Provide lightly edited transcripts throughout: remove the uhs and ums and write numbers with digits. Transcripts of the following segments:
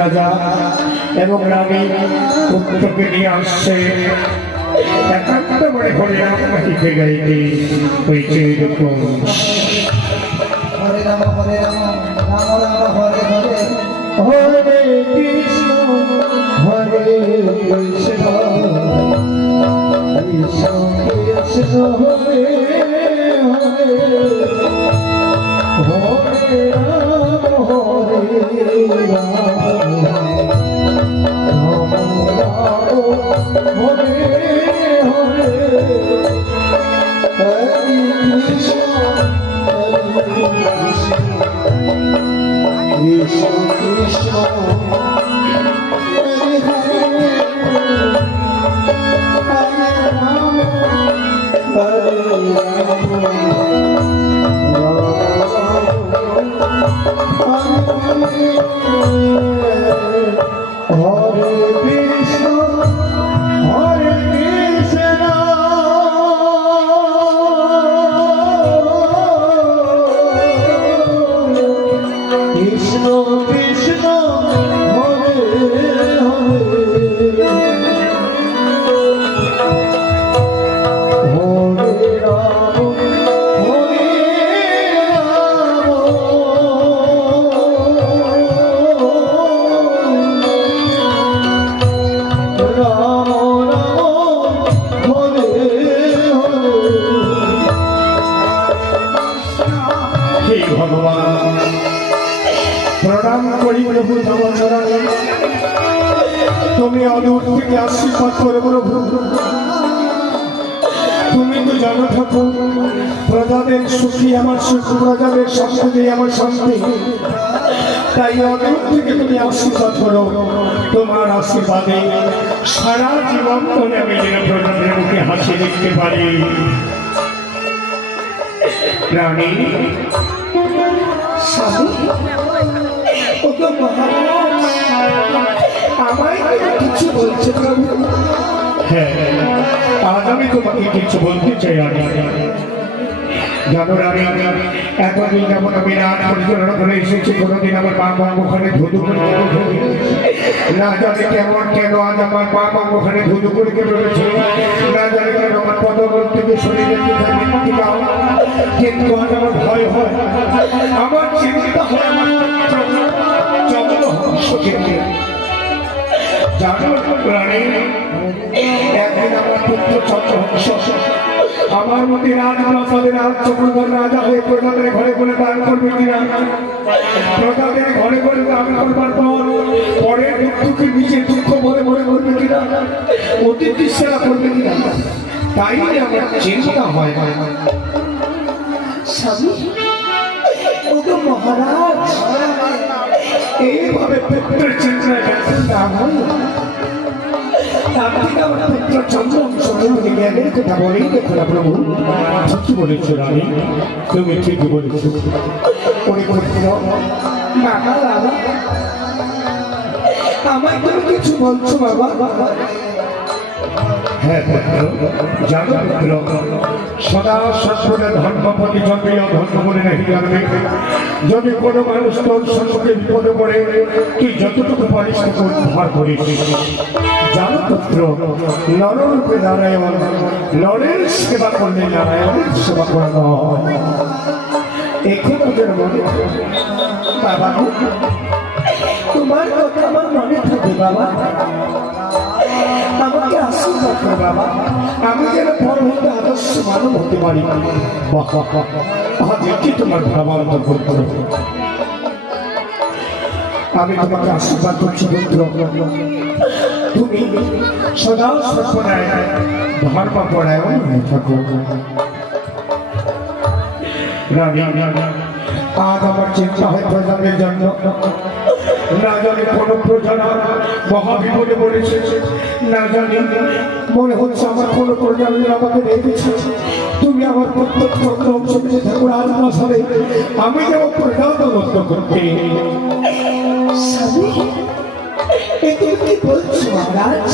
রাজা এবং রানী পুত্রকে নিয়ে আসছে একাত্তর বড়ে হরিনাম গাইতে গাইতে হয়েছে এরকম হরে রাম হরে রাম রাম রাম হরে হরে হরে কৃষ্ণ হরে কৃষ্ণ কৃষ্ণ কৃষ্ণ হরে হরে হরে রাম হরে রাম হরে হরে হরে কৃষ্ণ কৃষ্ণ কৃষ্ণ হরে হরে হরে রাম হরে হরে কৃষ্ণ হরে কৃষ্ণ কৃষ্ণ কৃষ্ণ হরে হরে হরে রাম হরে রাম হরে হরে হে ভগবান প্রণাম করি প্রভু তোমার চরণে তুমি অদূর থেকে আশীর্বাদ করে প্রভু তুমি তো জানো ঠাকুর প্রজাদের সুখী আমার সুখ প্রজাদের শান্তি আমার শান্তি তাই অদূর থেকে তুমি আশীর্বাদ করো তোমার আশীর্বাদে সারা জীবন মনে আমি যেন প্রজাদের মুখে হাসি দেখতে পারি রানী স্বামী ওকে মহারাজ আমায় কিছু বলছে প্রভু হ্যাঁ আজ আমি তোমাকে কিছু বলতে চাই জানো রানী এতদিন যেমন আমি রাত পরিচালনা করে এসেছি কোনোদিন আমার মা ওখানে ধুধু করে না জানি কেমন কেন আজ আমার মা ওখানে ধুধু করে রয়েছে না জানি কেন আমার পদবল থেকে শরীরে কিন্তু আজ আমার ভয় হয় আমার চিন্তা হয় আমার চন্দ্র হংস ক্ষেত্রে জানো রানী একদিন আমার পুত্র চন্দ্রহংস আমার মধ্যে রাজপ্রাসাদের রাজ চক্রধর রাজা হয়ে প্রজাদের ঘরে ঘরে দান করবে কিনা প্রজাদের ঘরে ঘরে দান করবার পর পরের দুঃখকে নিজে দুঃখ মনে মনে করবে কিনা অতিথি সেবা করবে কিনা তাই আমার চিন্তা হয় স্বামী ওকে মহারাজ এইভাবে পুত্রের চিন্তায় না হয় আমার পুত্র চন্দ্রহংস জ্ঞানের কথা বলেই দেখো না প্রভু ঠিকই বলেছ রানী তুমি ঠিকই বলেছ ওরে পুত্র বাবা বাবা আমায় তুমি কিছু বলছো বাবা হ্যাঁ পুত্র জানো পুত্র সদা সর্বদা ধর্মপতি জন্মেও ধর্ম করে নাকি জানবে যদি কোনো মানুষ তোর সম্মুখে বিপদে পড়ে তুই যতটুকু পারিস তত উদ্ধার করিস জানো পুত্র নররূপে নারায়ণ নরের সেবা করলে নারায়ণের সেবা করানো হয় এখানে ওদের মনে বাবা তোমার কথা আমার মনে থাকে বাবা আমাকে আশীর্বাদ করো বাবা আমি যেন পর হতে আদর্শ মানব হতে পারি দেখি তোমার ভাবার করতে আমি তোমাকে আশীর্বাদ করছি পুত্র তুমি সদা সর্বদাই ধর্ম পড়ায় থাকো রানী আজ আমার চিন্তা হয় প্রজাদের জন্য না জানি কোনো প্রজা মহাবিপদে পড়েছে না জানি মনে হচ্ছে আমার কোনো প্রজাদের আমাকে রেখেছে তুমি আমার প্রত্যেক ঠাকুর আজ মাসালে আমি যেন প্রজাতন্ত্র করতে কি বলছো মহারাজ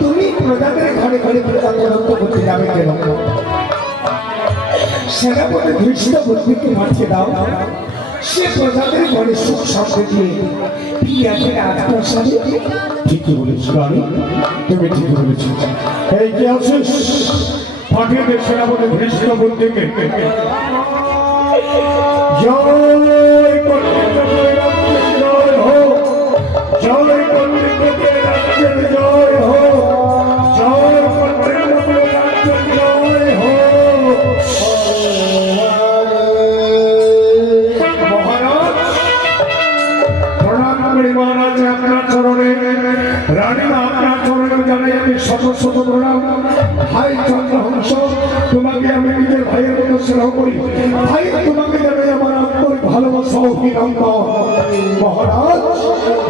তুমি প্রজাদের ঘরে ঘরে প্রজাতন্ত্র করতে যাবে কেন সেনাপতি ধৃষ্ট বুদ্ধিকে মাঠিয়ে দাও সে প্রজাদের ঘরে সুখ শান্তি দিয়ে ফিরে আসে রাজপ্রাসাদে। ঠিকই বলেছ রানী, তুমি ঠিকই বলেছ। এই কে আছিস? পাঠিয়ে সেনাপতি ভীষ্ম বুদ্ধিকে জয় কর্তৃত্বের রাজ্যের জয় হোক, জয় কর্তৃত্বের রাজ্যের জয় হোক, জয় কর্তৃত্বের রাজ্যের জয় হোক। মহারাজ প্রণাম করি মহারাজ আপনার চরণে, রানীমা আপনার চরণে জানাই আমি শত শত প্রণাম। ভাই চন্দ্রহংস, তোমাকে আমি নিজের ভাইয়ের মতো স্নেহ করি। ভাই তোমাকে জানাই আমার আন্তরিক ভালোবাসা ও অভিনন্দন। মহারাজ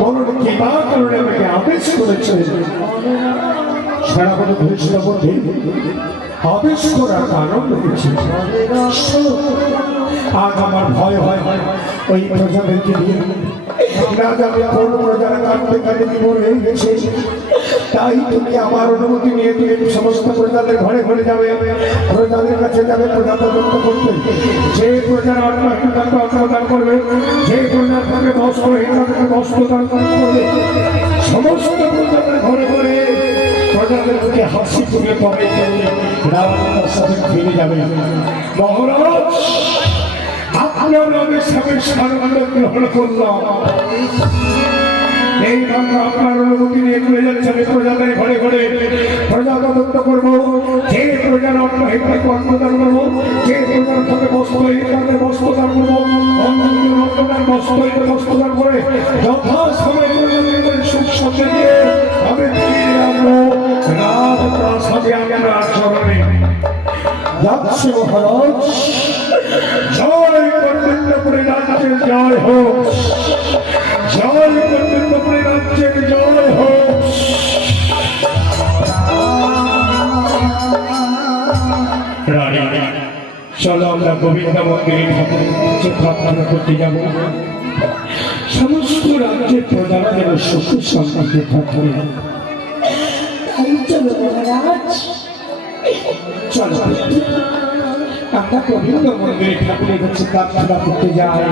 বলুন কি বা কারণে আমাকে আদেশ করেছে? সেনাপতি ভীষ্ম বুদ্ধি আদেশ করার কারণ রয়েছে। আজ আমার ভয় হয় ওই প্রজাদেরকে নিয়ে, না জানি কোন প্রজারা কাঁদতে কাঁদতে জীবন হয়ে গেছে। তাই তুমি আমার অনুমতি নিয়ে তুমি সমস্ত প্রজাদের ঘরে ঘরে যাবে, প্রজাদের কাছে যাবে প্রজাতন্ত্র করতে। যে প্রজার অন্নহীনতাকে অন্নদান করবে, যে প্রজার তাকে বস্ত্রহীনতাকে বস্ত্রদান করবে, সমস্ত প্রজাদের ঘরে ঘরে প্রজাদের প্রতি হাসি তুলে তবে রাজনীতির সাথে ফিরে যাবে। মহারাজ আপনার আমি সবাই সাধারণ গ্রহণ করলাম। এই আমরা আপনার অনুমতি নিয়ে চলে যাচ্ছে আমি প্রজাদের ঘরে ঘরে প্রজাতন্ত্র করবো। যে প্রজার অন্নহীনতাকে অন্নদান করবো, যে প্রজার তাকে বস্ত্রহীনতাকে বস্ত্রদান করবো, অন্নদান বস্ত্রহীনতাকে বস্ত্রদান করে যথা সময় সুখ সাথে দিয়ে আমি ফিরে আসবো রাজপ্রাসাদে আপনার চরণে। যাচ্ছি মহারাজ। জয় কর্তৃত্বপুরী রাজ্যের জয় হোক, জয় কর্তৃত্বপুরী রাজ্যের জয় হোক। রানী চলো আমরা গোবিন্দ মন্দিরে ঠাকুর প্রার্থনা করতে যাব। সমস্ত রাজ্যের প্রধান যেন সুখ শান্তিতে থাকে। তাই চলো মহারাজ, চলো আমরা গোবিন্দ মন্দিরে ঠাকুরের কাছে প্রার্থনা করতে যাই।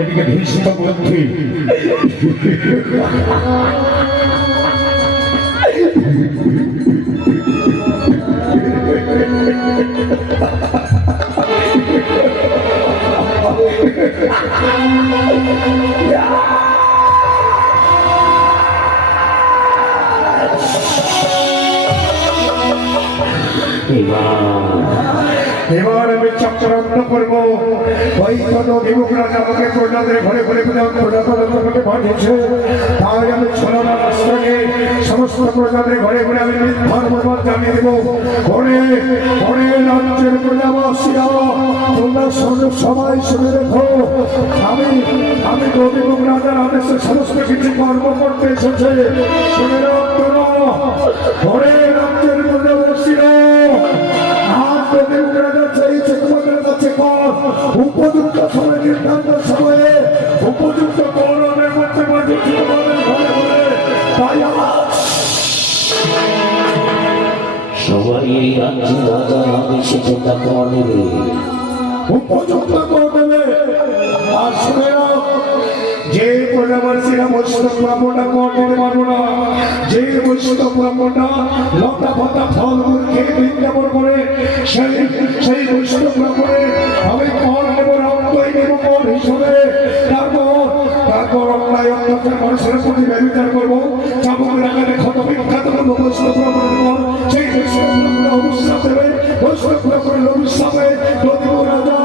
এদিকে ভীষ্ম বুদ্ধি এবার আমি চক্রান্ত করবো। ওই কোনো বিমুখ রাজা আমাকে প্রজাদের ঘরে ঘরে প্রজাতন্ত্রকে পাঠিয়েছে। তাই আমি ছলনার আশ্রয়ে সমস্ত প্রজাদের ঘরে ঘরে আমি মিথ্যার প্রবাদ জানিয়ে দেবো। ঘরে ঘরে রাজ্যের প্রজাবাসীরা তোমরা সবাই শুনে রেখো, আমি বিমুখ রাজার আদেশে সমস্ত কিছু কর্ম করতে এসেছে। শুনে রাখতো না, ঘরে রাজ্যের প্রজাবাসীরা উপযুক্ত সময় নির্ধারিত সময়ে উপযুক্ত গৌরবের মধ্যে তাই সবাই এই রাজ্যে রাজা আদেশে তাকে অনেবে উপযুক্ত করে দেবে। আর শুনে যে প্রজাবাসীরা বৈষ্ণব ব্রাহ্মণটা করতে পারবো না, যে বৈষ্ণব ব্রাহ্মণটা লতা পাতা ফল খেয়ে বৃন্দাবন করে সেই বৈষ্ণব ব্রাহ্মণের আমি কর নেবো, রক্তই নেবো কর হিসেবে। তারপর অন্যায় অত্যাচার মানুষের প্রতি ব্যবচার করবো, চাবুক লাগালে ক্ষত বিখ্যাত করবো বৈষ্ণব ব্রাহ্মণের পর। সেই বৈষ্ণব ব্রাহ্মণের অভিশ্বাস দেবে, বৈষ্ণব ব্রাহ্মণের অভিশ্বাসে প্রতিব রাজা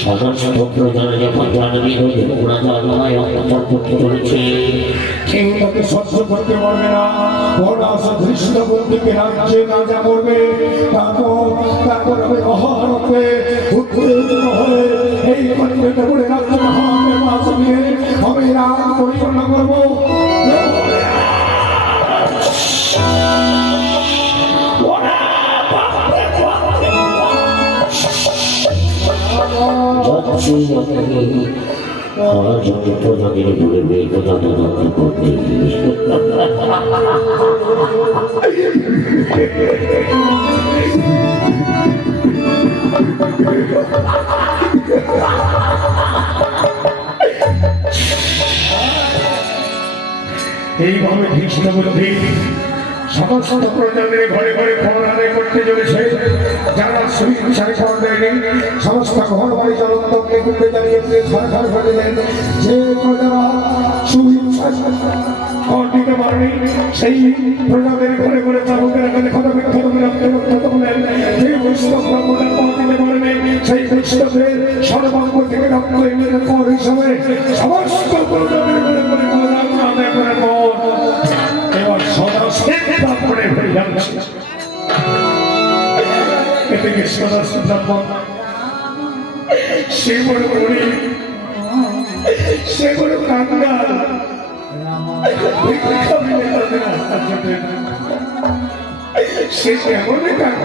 সমস্ত প্রজারা যখন জানবি রাজা আল্লাহ অত্যাচার করতে চলেছে, কেউ তাকে সহ্য করতে পারবে না। ধৃষ্ট বন্ধুকে রাজ্যে রাজা করবে, তারপর আমি মহারথে উত্তেজিত হয়ে এই কন্যাটা বলে রাজ্য মহাত্মা নিয়ে আমি রাজ পরিচালনা করবো। আমার সঙ্গে প্রজাতির ঘুরে বের কথা তদন্ত করতে এইভাবে খ্রিস্ট বুদ্ধি সমস্ত প্রজাদের ঘরে ঘরে খবর আদায় করতে চলেছে। যারা সুইচ্ছায় খবর দেয়নি সমস্ত ঘর বাড়ি জলন্তকে ঘুরতে জানিয়েছে, ঘরে ঘরে ঘুরলেন যে প্রজারা সুইচ্ছায় খবর দিতে পারেনি সেই প্রজাদের ঘরে ঘরে চাবুকের এখানে কথা বিক্ষত বলেন যে বৈষ্ণব ব্রাহ্মণের পথ দিতে পারবে সেই বৈষ্ণবের সর্বাঙ্গ থেকে রক্ত এমনি পর হিসাবে সমস্ত প্রজাদের ঘরে ঘরে খবর আদায় করে পর এবার সদা সিদ্ধাপনে হয়ে যাচ্ছে। এদিকে সদা সিদ্ধাপ সে বড় গরিব, সে বড় কাঙ্গাল, সে এমনই কাঙ্গাল